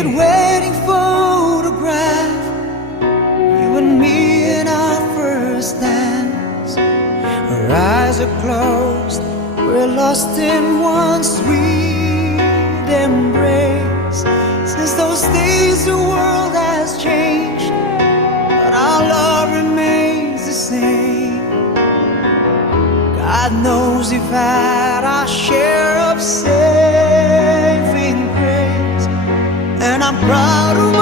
faded wedding photograph, you and me in our first dance. Our eyes are closed, we're lost in one sweet embrace. Since those days the world has changed, but our love remains the same. God knows we've had our share of saving grace, and I'm proud of